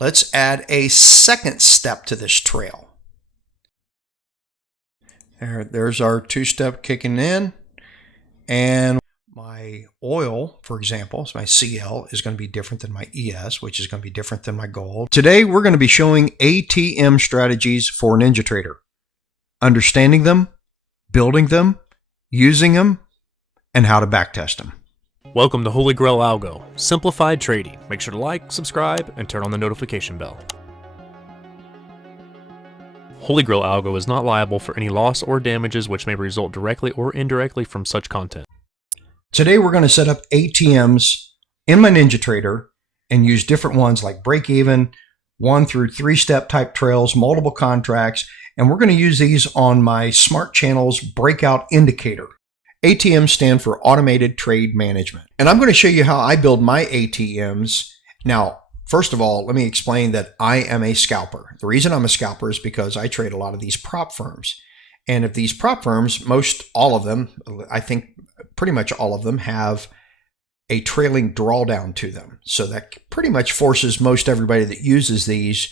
let's add a second step to this trail. There's our two-step kicking in, and my oil, for example, so my CL is going to be different than my ES, which is going to be different than my gold. Today, we're going to be showing ATM strategies for NinjaTrader, understanding them, building them, using them, and how to backtest them. Welcome to HolyGrail Algo, simplified trading. Make sure to like, subscribe, and turn on the notification bell. HolyGrail Algo is not liable for any loss or damages which may result directly or indirectly from such content. Today we're going to set up ATMs in my NinjaTrader and use different ones like break-even, 1 through 3-step type trails, multiple contracts, and we're going to use these on my Smart Channels breakout indicator. ATMs stand for Automated Trade Management. And I'm going to show you how I build my ATMs. Now, first of all, let me explain that I am a scalper. The reason I'm a scalper is because I trade a lot of these prop firms. And if these prop firms, all of them, I think pretty much all of them have a trailing drawdown to them. So that pretty much forces most everybody that uses these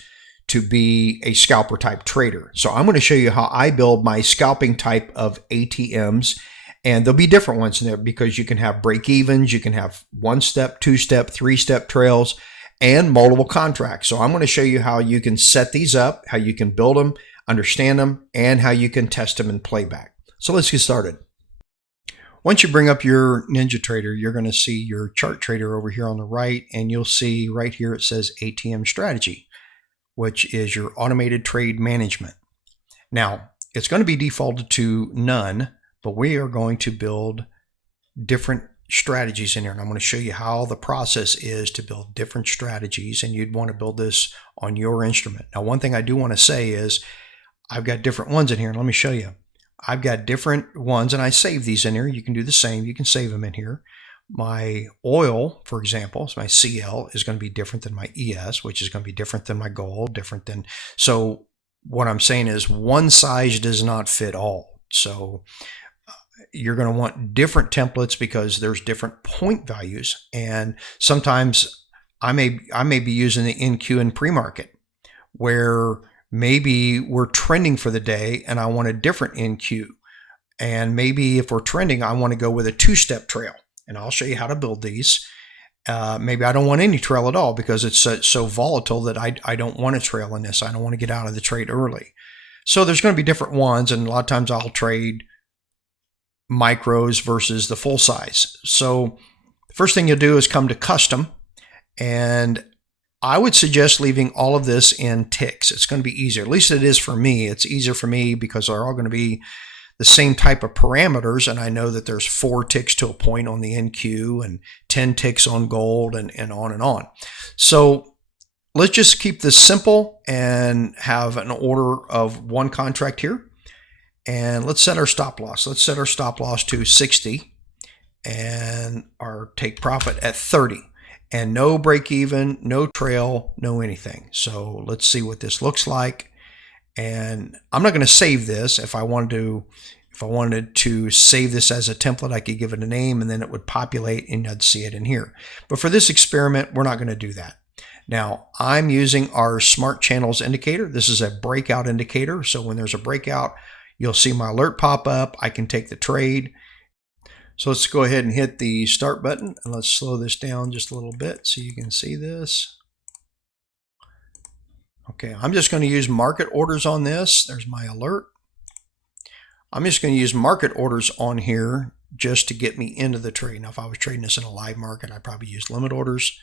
to be a scalper type trader. So I'm going to show you how I build my scalping type of ATMs. And there'll be different ones in there because you can have break-evens, you can have 1-step, 2-step, 3-step trails, and multiple contracts. So I'm going to show you how you can set these up, how you can build them, understand them, and how you can test them in playback. So let's get started. Once you bring up your NinjaTrader, you're going to see your chart trader over here on the right, and you'll see right here it says ATM Strategy, which is your Automated Trade Management. Now, it's going to be defaulted to none, but we are going to build different strategies in here. And I'm going to show you how the process is to build different strategies. And you'd want to build this on your instrument. Now, one thing I do want to say is I've got different ones in here. Let me show you. I've got different ones and I save these in here. You can do the same. You can save them in here. My oil, for example, so my CL is going to be different than my ES, which is going to be different than my gold, so what I'm saying is one size does not fit all. So you're going to want different templates because there's different point values. And sometimes I may be using the NQ in pre-market where maybe we're trending for the day and I want a different NQ. And maybe if we're trending, I want to go with a 2-step trail. And I'll show you how to build these. Maybe I don't want any trail at all because it's so volatile that I don't want a trail in this. I don't want to get out of the trade early. So there's going to be different ones. And a lot of times I'll trade micros versus the full size. So the first thing you'll do is come to custom, and I would suggest leaving all of this in ticks. It's going to be easier. At least it is for me. It's easier for me because they're all going to be the same type of parameters, and I know that there's 4 ticks to a point on the NQ and 10 ticks on gold and on and on. So let's just keep this simple and have an order of one contract here. And let's set our stop loss. Let's set our stop loss to 60 and our take profit at 30. And no break even, no trail, no anything. So let's see what this looks like. And I'm not going to save this. If I wanted to save this as a template, I could give it a name and then it would populate and I'd see it in here. But for this experiment, we're not going to do that. Now, I'm using our Smart Channels indicator. This is a breakout indicator. So when there's a breakout, you'll see my alert pop up. I can take the trade. So let's go ahead and hit the start button and let's slow this down just a little bit so you can see this. Okay, I'm just going to use market orders on this. There's my alert. I'm just going to use market orders on here just to get me into the trade. Now, if I was trading this in a live market, I'd probably use limit orders,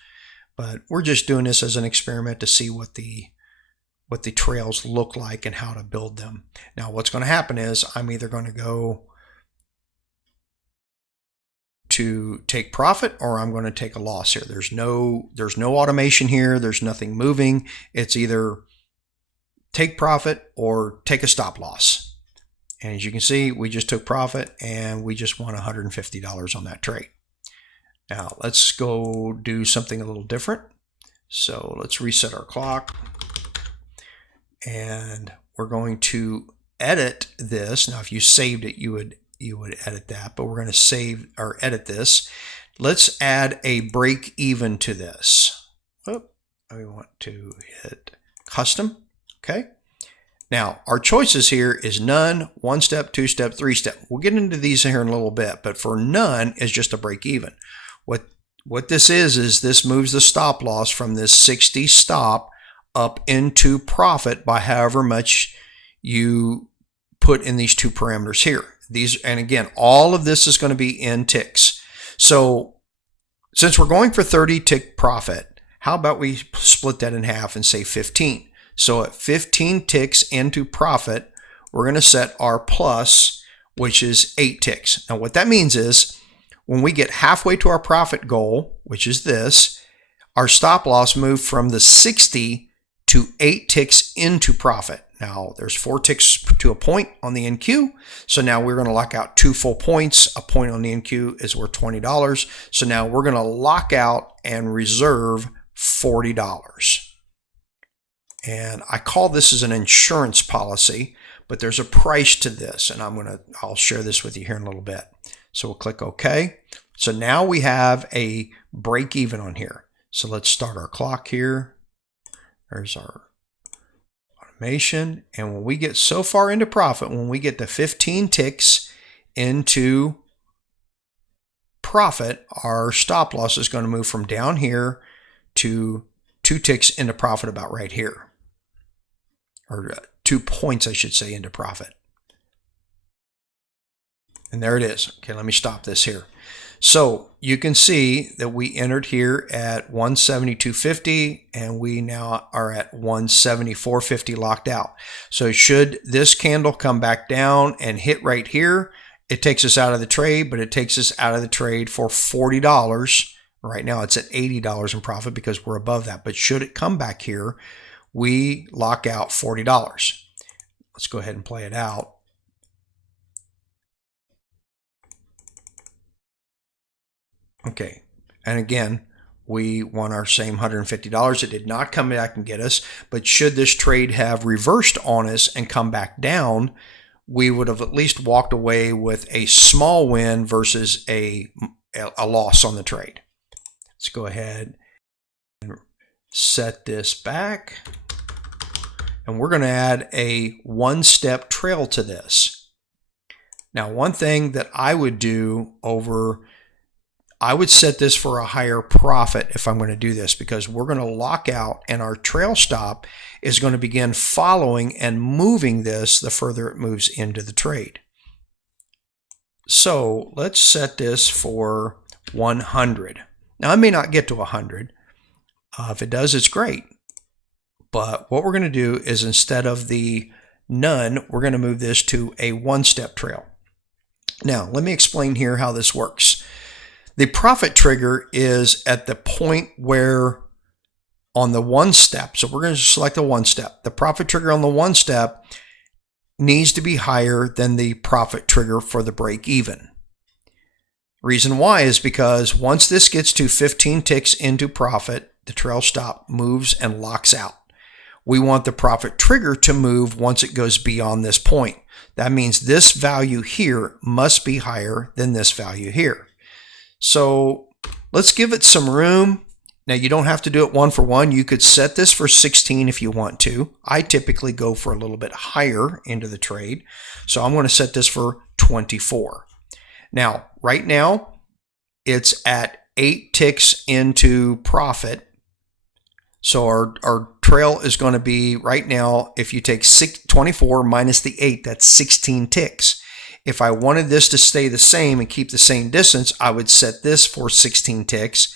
but we're just doing this as an experiment to see what the trails look like and how to build them. Now, what's going to happen is I'm either going to go to take profit or I'm going to take a loss here. There's no automation here. There's nothing moving. It's either take profit or take a stop loss. And as you can see, we just took profit and we just won $150 on that trade. Now, let's go do something a little different. So let's reset our clock. And we're going to edit this. Now, if you saved it, you would edit that, but we're going to save or edit this. Let's add a break even to this. Whoop. we want to hit custom. Okay. Now, our choices here is none, 1-step, 2-step, 3-step. We'll get into these here in a little bit, but for none is just a break even. What this is this moves the stop loss from this 60 stop up into profit by however much you put in these two parameters here. And again, all of this is going to be in ticks. So since we're going for 30 tick profit, how about we split that in half and say 15? So at 15 ticks into profit, we're going to set our plus, which is 8 ticks. Now what that means is when we get halfway to our profit goal, which is this, our stop loss moved from the 60 to 8 ticks into profit. Now there's 4 ticks to a point on the NQ. So now we're going to lock out 2 full points. A point on the NQ is worth $20. So now we're going to lock out and reserve $40. And I call this as an insurance policy, but there's a price to this, and I'll share this with you here in a little bit. So we'll click OK. So now we have a break even on here. So let's start our clock here. There's our automation. And when we get so far into profit, when we get to 15 ticks into profit, our stop loss is going to move from down here to 2 ticks into profit about right here. Or 2 points, I should say, into profit. And there it is. Okay, let me stop this here. So you can see that we entered here at 172.50 and we now are at 174.50 locked out. So should this candle come back down and hit right here, it takes us out of the trade, but it takes us out of the trade for $40. Right now it's at $80 in profit because we're above that. But should it come back here, we lock out $40. Let's go ahead and play it out. Okay, and again, we won our same $150. It did not come back and get us, but should this trade have reversed on us and come back down, we would have at least walked away with a small win versus a loss on the trade. Let's go ahead and set this back. And we're going to add a 1-step trail to this. Now, one thing that I would do I would set this for a higher profit if I'm going to do this, because we're going to lock out and our trail stop is going to begin following and moving this the further it moves into the trade. So let's set this for 100. Now, I may not get to 100. If it does, it's great. But what we're going to do is instead of the none, we're going to move this to a 1-step trail. Now, let me explain here how this works. The profit trigger is at the point where on the 1-step, so we're going to select the 1-step. The profit trigger on the 1-step needs to be higher than the profit trigger for the break even. Reason why is because once this gets to 15 ticks into profit, the trail stop moves and locks out. We want the profit trigger to move once it goes beyond this point. That means this value here must be higher than this value here. So let's give it some room. Now you don't have to do it 1 for 1. You could set this for 16 if you want to. I typically go for a little bit higher into the trade. So I'm going to set this for 24. Now, right now it's at 8 ticks into profit. So our trail is going to be right now, if you take 24 minus the 8, that's 16 ticks. If I wanted this to stay the same and keep the same distance, I would set this for 16 ticks,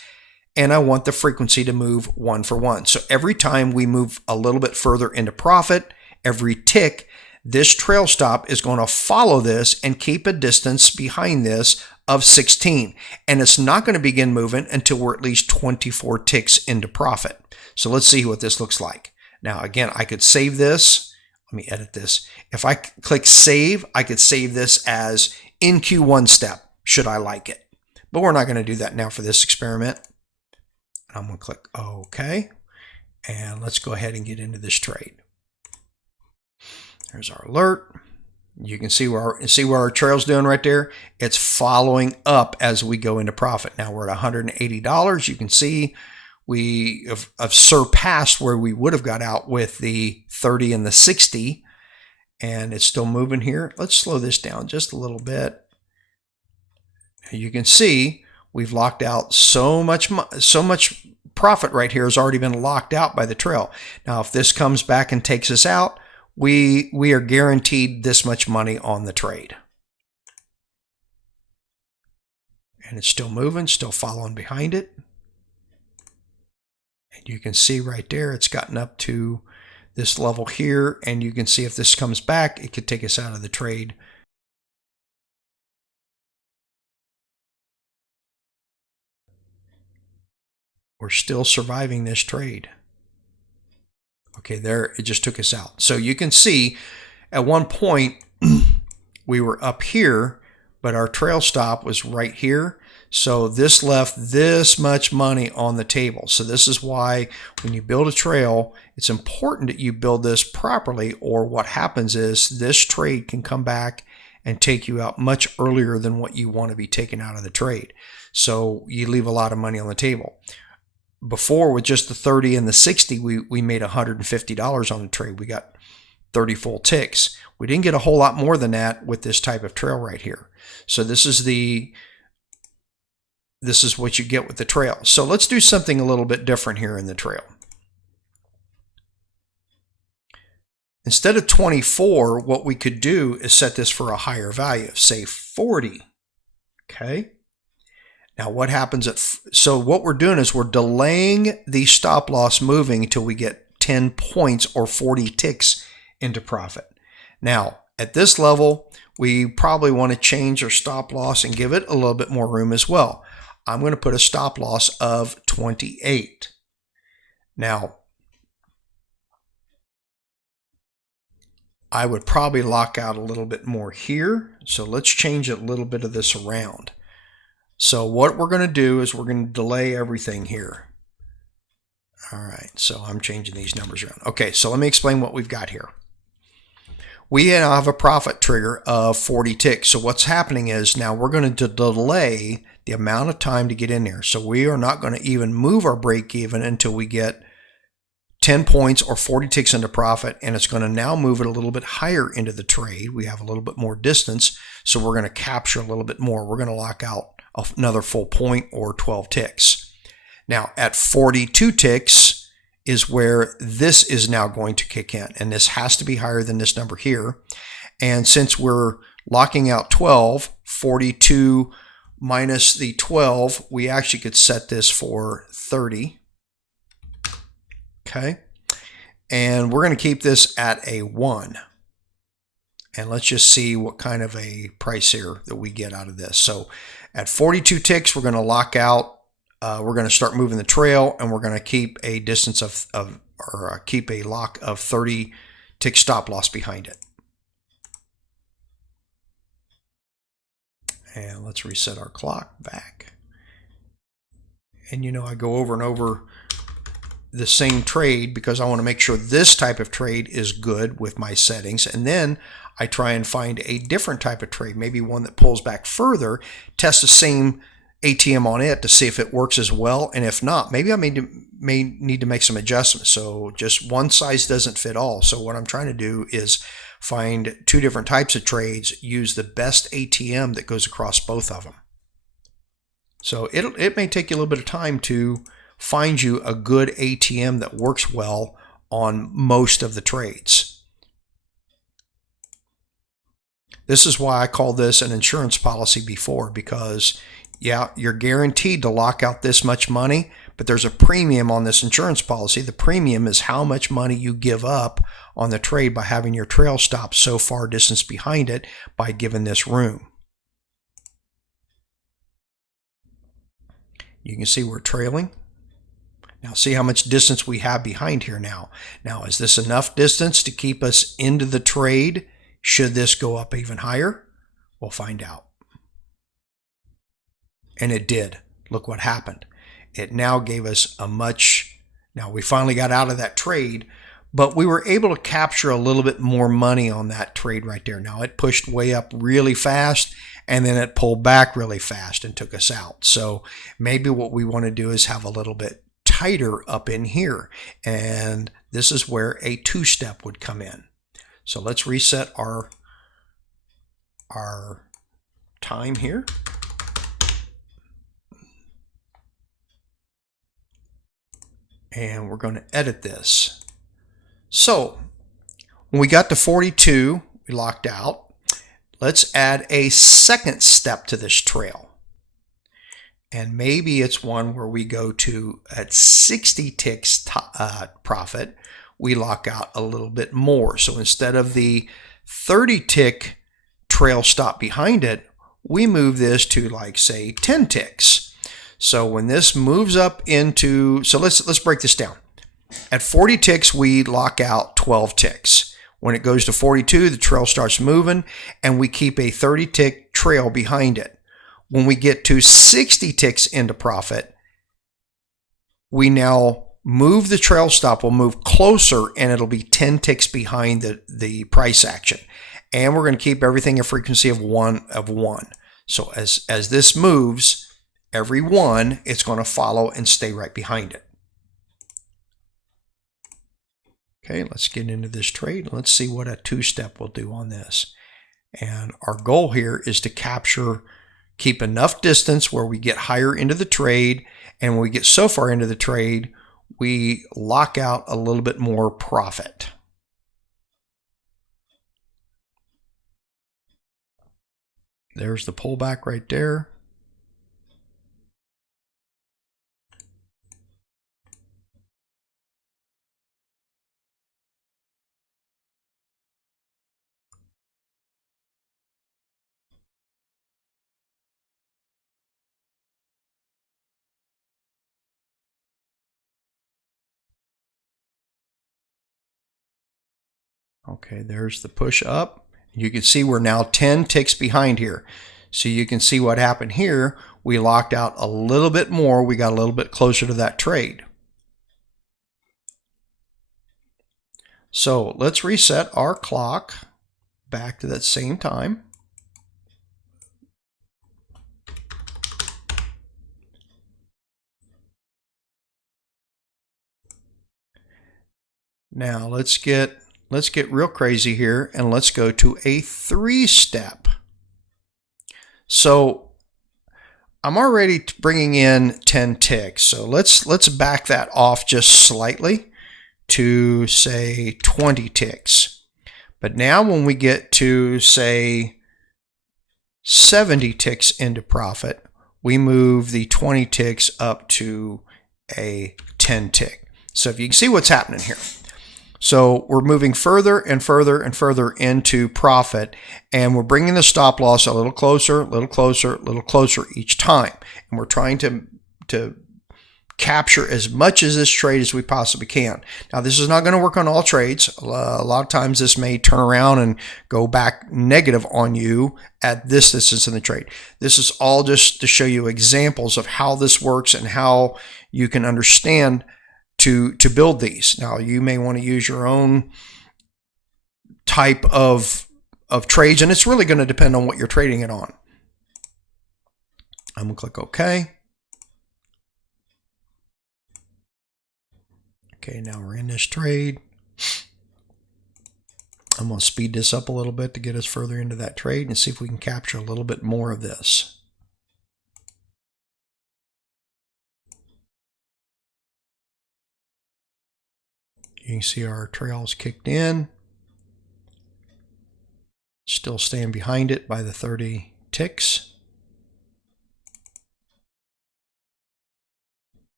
and I want the frequency to move 1 for 1. So every time we move a little bit further into profit, every tick, this trail stop is going to follow this and keep a distance behind this of 16. And it's not going to begin moving until we're at least 24 ticks into profit. So let's see what this looks like. Now, again, I could save this. Let me edit this. If I click save, I could save this as NQ 1-step, should I like it. But we're not going to do that now for this experiment. I'm going to click OK. And let's go ahead and get into this trade. There's our alert. You can see where our trail's doing right there. It's following up as we go into profit. Now we're at $180. You can see we have surpassed where we would have got out with the 30 and the 60, and it's still moving here. Let's slow this down just a little bit. You can see we've locked out so much profit right here has already been locked out by the trail. Now, if this comes back and takes us out, we are guaranteed this much money on the trade. And it's still moving, still following behind it. And you can see right there, it's gotten up to this level here. And you can see if this comes back, it could take us out of the trade. We're still surviving this trade. Okay, there, it just took us out. So you can see at one point we were up here, but our trail stop was right here. So this left this much money on the table. So this is why when you build a trail, it's important that you build this properly, or what happens is this trade can come back and take you out much earlier than what you want to be taken out of the trade. So you leave a lot of money on the table. Before, with just the 30 and the 60, we made $150 on the trade. We got 30 full ticks. We didn't get a whole lot more than that with this type of trail right here. So this is what you get with the trail. So let's do something a little bit different here in the trail. Instead of 24, what we could do is set this for a higher value, say 40. Okay. Now what happens so what we're doing is we're delaying the stop loss moving until we get 10 points or 40 ticks into profit. Now at this level, we probably want to change our stop loss and give it a little bit more room as well. I'm going to put a stop loss of 28. Now, I would probably lock out a little bit more here. So let's change a little bit of this around. So what we're going to do is we're going to delay everything here. All right, so I'm changing these numbers around. Okay, so let me explain what we've got here. We now have a profit trigger of 40 ticks. So what's happening is now we're going to delay the amount of time to get in there. So we are not going to even move our break even until we get 10 points or 40 ticks into profit, and it's going to now move it a little bit higher into the trade. We have a little bit more distance, so we're going to capture a little bit more. We're going to lock out another full point or 12 ticks. Now at 42 ticks is where this is now going to kick in, and this has to be higher than this number here. And since we're locking out 12, 42 minus the 12, we actually could set this for 30. Okay, and we're going to keep this at a 1. And let's just see what kind of a price here that we get out of this. So at 42 ticks, we're going to lock out. We're going to start moving the trail, and we're going to keep a distance keep a lock of 30 tick stop loss behind it. And let's reset our clock back. And you know, I go over and over the same trade because I want to make sure this type of trade is good with my settings. And then I try and find a different type of trade, maybe one that pulls back further, test the same ATM on it to see if it works as well. And if not, maybe I may need to make some adjustments. So just one size doesn't fit all. So what I'm trying to do is find two different types of trades, use the best ATM that goes across both of them. So it may take you a little bit of time to find you a good ATM that works well on most of the trades. This is why I call this an insurance policy before, because yeah, you're guaranteed to lock out this much money, but there's a premium on this insurance policy. The premium is how much money you give up on the trade by having your trail stop so far distance behind it by giving this room. You can see we're trailing. Now see how much distance we have behind here now. Now, is this enough distance to keep us into the trade? Should this go up even higher? We'll find out. And it did. Look what happened. It now gave us now we finally got out of that trade, but we were able to capture a little bit more money on that trade right there. Now it pushed way up really fast, and then it pulled back really fast and took us out. So maybe what we want to do is have a little bit tighter up in here. And this is where a two-step would come in. So let's reset our time here. And we're going to edit this. So when we got to 42, we locked out. Let's add a second step to this trail. And maybe it's one where we go to at 60 ticks profit, we lock out a little bit more. So instead of the 30 tick trail stop behind it, we move this to like say 10 ticks. So when this moves up into, so let's break this down. At 40 ticks, we lock out 12 ticks. When it goes to 42, the trail starts moving and we keep a 30 tick trail behind it. When we get to 60 ticks into profit, we now move the trail stop, will move closer and it'll be 10 ticks behind the price action. And we're going to keep everything a frequency of one. So as this moves, every one, it's going to follow and stay right behind it. Okay, let's get into this trade. Let's see what a two-step will do on this. And our goal here is to keep enough distance where we get higher into the trade. And when we get so far into the trade, we lock out a little bit more profit. There's the pullback right there. Okay, there's the push up. You can see we're now 10 ticks behind here. So you can see what happened here. We locked out a little bit more. We got a little bit closer to that trade. So let's reset our clock back to that same time. Now let's get real crazy here and let's go to a three-step. So I'm already bringing in 10 ticks. So let's back that off just slightly to say 20 ticks. But now when we get to say 70 ticks into profit, we move the 20 ticks up to a 10 tick. So if you can see what's happening here. So we're moving further and further and further into profit, and we're bringing the stop loss a little closer, a little closer, a little closer each time. And we're trying to capture as much of this trade as we possibly can. Now, this is not going to work on all trades. A lot of times this may turn around and go back negative on you at this distance in the trade. This is all just to show you examples of how this works and how you can understand to build these. Now, you may want to use your own type of trades, and it's really going to depend on what you're trading it on. I'm going to click OK. Okay, now we're in this trade. I'm going to speed this up a little bit to get us further into that trade and see if we can capture a little bit more of this. You can see our trails kicked in. Still staying behind it by the 30 ticks.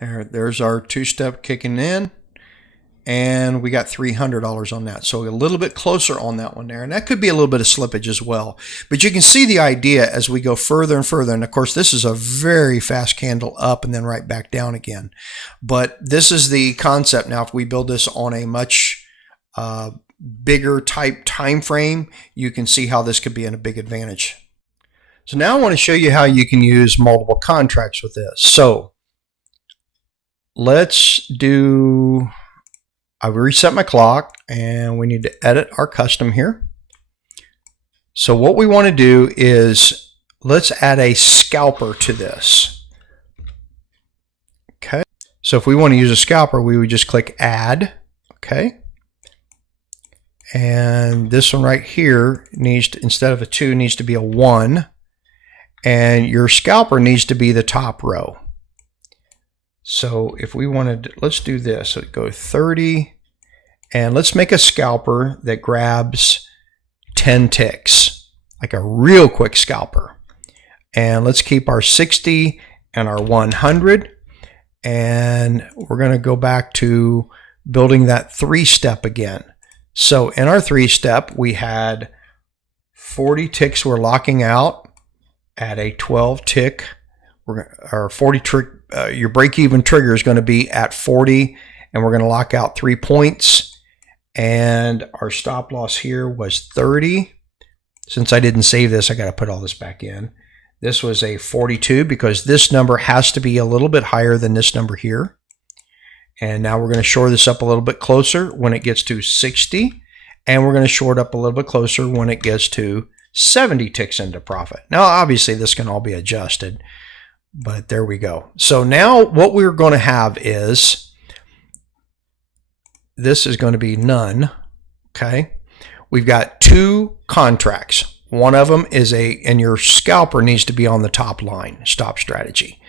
There's our two-step kicking in. And we got $300 on that. So a little bit closer on that one there. And that could be a little bit of slippage as well. But you can see the idea as we go further and further. And of course, this is a very fast candle up and then right back down again. But this is the concept. Now, if we build this on a much bigger type time frame, you can see how this could be a big advantage. So now I want to show you how you can use multiple contracts with this. So let's do, I've reset my clock and we need to edit our custom here. So what we want to do is let's add a scalper to this. Okay. So if we want to use a scalper, we would just click add. Okay. And this one right here needs to, instead of a 2, needs to be a 1. And your scalper needs to be the top row. So if we wanted, let's do this. So go 30, and let's make a scalper that grabs 10 ticks, like a real quick scalper. And let's keep our 60 and our 100. And we're going to go back to building that 3-step again. So in our 3-step, we had 40 ticks we're locking out at a 12 tick. Our 40 trick, your break-even trigger is going to be at 40, and we're going to lock out 3 points. And our stop loss here was 30. Since I didn't save this, I got to put all this back in. This was a 42 because this number has to be a little bit higher than this number here. And now we're going to shore this up a little bit closer when it gets to 60. And we're going to short up a little bit closer when it gets to 70 ticks into profit. Now, obviously, this can all be adjusted, but there we go. So now what we're going to have is, this is going to be none. Okay. We've got 2 contracts. One of them is and your scalper needs to be on the top line, stop strategy.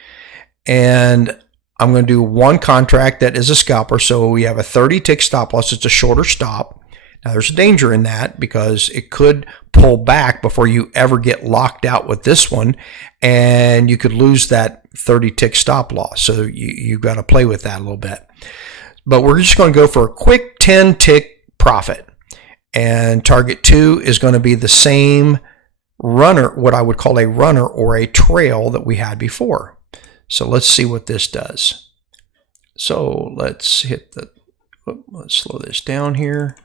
And I'm going to do 1 contract that is a scalper. So we have a 30 tick stop loss. It's a shorter stop. Now there's a danger in that because it could pull back before you ever get locked out with this one, and you could lose that 30 tick stop loss. So you've got to play with that a little bit. But we're just going to go for a quick 10 tick profit. And target 2 is going to be the same runner, what I would call a runner or a trail that we had before. So let's see what this does. So let's hit the, let's slow this down here.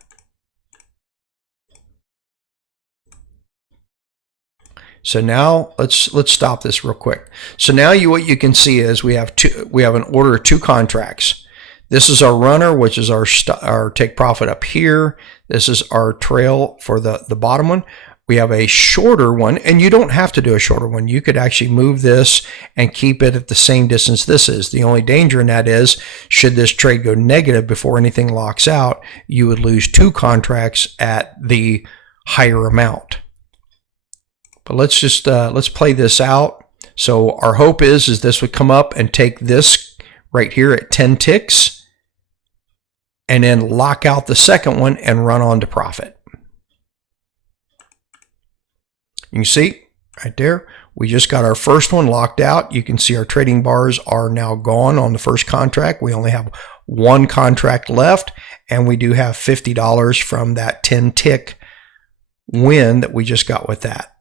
So now let's stop this real quick. So now what you can see is we have an order of 2 contracts. This is our runner, which is our take profit up here. This is our trail for the bottom one. We have a shorter one, and you don't have to do a shorter one. You could actually move this and keep it at the same distance this is. The only danger in that is, should this trade go negative before anything locks out, you would lose 2 contracts at the higher amount. But let's just let's play this out. So our hope is this would come up and take this right here at 10 ticks, and then lock out the second one and run on to profit. You can see right there, we just got our first one locked out. You can see our trading bars are now gone on the first contract. We only have 1 contract left, and we do have $50 from that 10 tick win that we just got with that.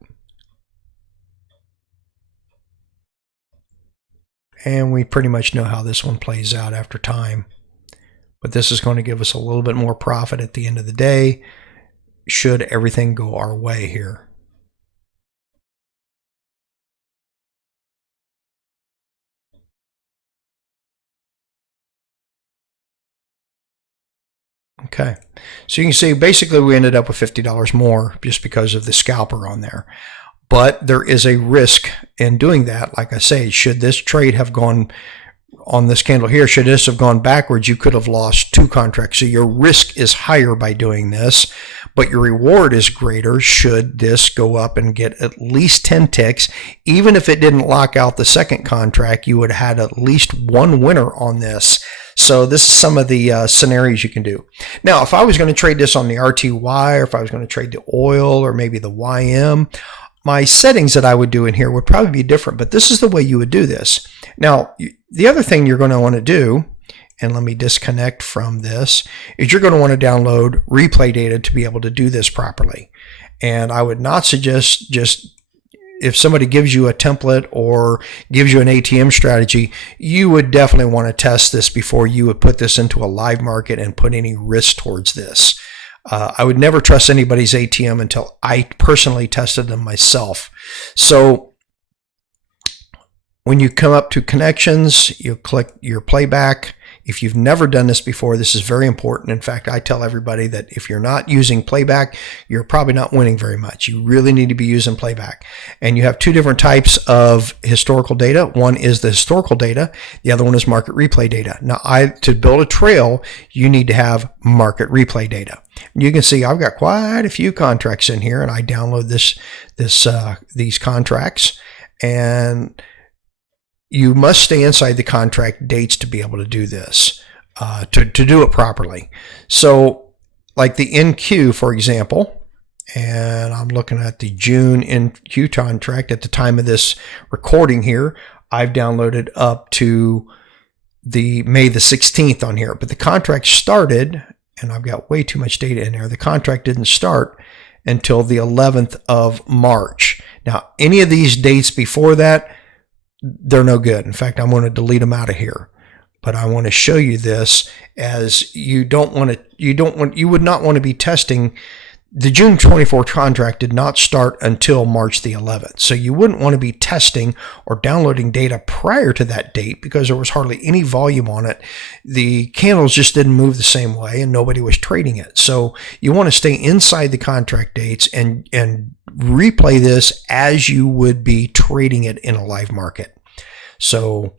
And we pretty much know how this one plays out after time. But this is going to give us a little bit more profit at the end of the day, should everything go our way here. Okay, so you can see basically we ended up with $50 more just because of the scalper on there. But there is a risk in doing that. Like I say, should this trade have gone on this candle here, should this have gone backwards, you could have lost 2 contracts. So your risk is higher by doing this, but your reward is greater should this go up and get at least 10 ticks. Even if it didn't lock out the second contract, you would have had at least 1 winner on this. So this is some of the scenarios you can do. Now, if I was going to trade this on the RTY, or if I was going to trade the oil or maybe the YM, my settings that I would do in here would probably be different, but this is the way you would do this. Now, the other thing you're going to want to do, and let me disconnect from this, is you're going to want to download replay data to be able to do this properly. And I would not suggest just, if somebody gives you a template or gives you an ATM strategy, you would definitely want to test this before you would put this into a live market and put any risk towards this. I would never trust anybody's ATM until I personally tested them myself. So When you come up to connections, you click your playback. If you've never done this before, this is very important. In fact, I tell everybody that if you're not using playback, you're probably not winning very much. You really need to be using playback. And you have two different types of historical data. One is the historical data. The other one is market replay data. Now, to build a trail, you need to have market replay data. You can see I've got quite a few contracts in here, and I download these contracts, and you must stay inside the contract dates to be able to do this, to do it properly. So like the NQ, for example, and I'm looking at the June NQ contract at the time of this recording here, I've downloaded up to the May the 16th on here, but the contract started, and I've got way too much data in there. The contract didn't start until the 11th of March. Now, any of these dates before that, they're no good. In fact, I'm going to delete them out of here. But I want to show you this, as you would not want to be testing. The June 24 contract did not start until March the 11th. So you wouldn't want to be testing or downloading data prior to that date because there was hardly any volume on it. The candles just didn't move the same way and nobody was trading it. So you want to stay inside the contract dates and replay this as you would be trading it in a live market. So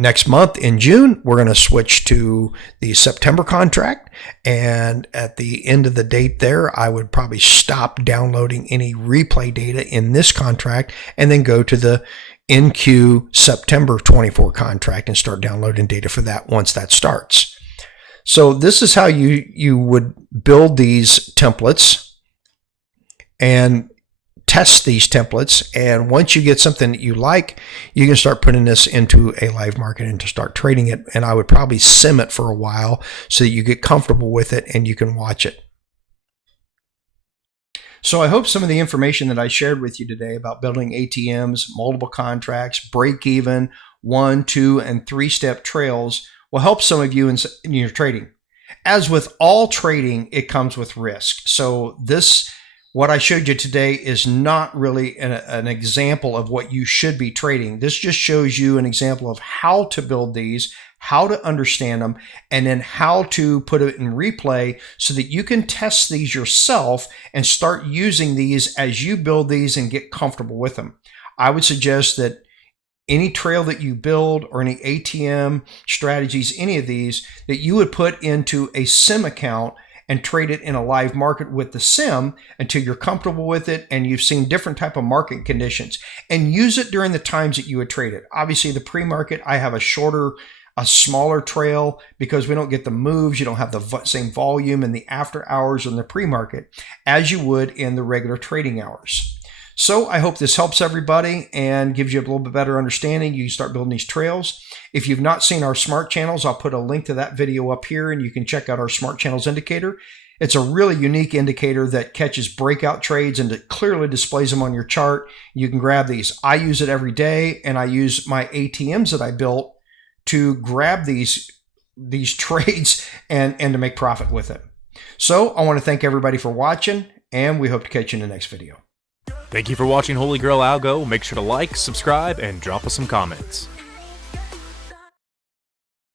next month in June, we're going to switch to the September contract. And at the end of the date there, I would probably stop downloading any replay data in this contract and then go to the NQ September 24 contract and start downloading data for that once that starts. So this is how you would build these templates and test these templates, and once you get something that you like, you can start putting this into a live market and to start trading it. And I would probably sim it for a while so that you get comfortable with it and you can watch it. So I hope some of the information that I shared with you today about building ATMs, multiple contracts, break even, 1, 2, and 3-step trails will help some of you in your trading. As with all trading, it comes with risk. So what I showed you today is not really an example of what you should be trading. This just shows you an example of how to build these, how to understand them, and then how to put it in replay so that you can test these yourself and start using these as you build these and get comfortable with them. I would suggest that any trail that you build or any ATM strategies, any of these, that you would put into a sim account and trade it in a live market with the sim until you're comfortable with it and you've seen different type of market conditions, and use it during the times that you would trade it. Obviously, the pre-market, I have a smaller trail because we don't get the moves. You don't have the same volume in the after hours in the pre-market as you would in the regular trading hours. So I hope this helps everybody and gives you a little bit better understanding. You start building these trails. If you've not seen our smart channels, I'll put a link to that video up here and you can check out our smart channels indicator. It's a really unique indicator that catches breakout trades and it clearly displays them on your chart. You can grab these. I use it every day, and I use my ATMs that I built to grab these trades and to make profit with it. So I want to thank everybody for watching, and we hope to catch you in the next video. Thank you for watching HolyGrail Algo. Make sure to like, subscribe, and drop us some comments.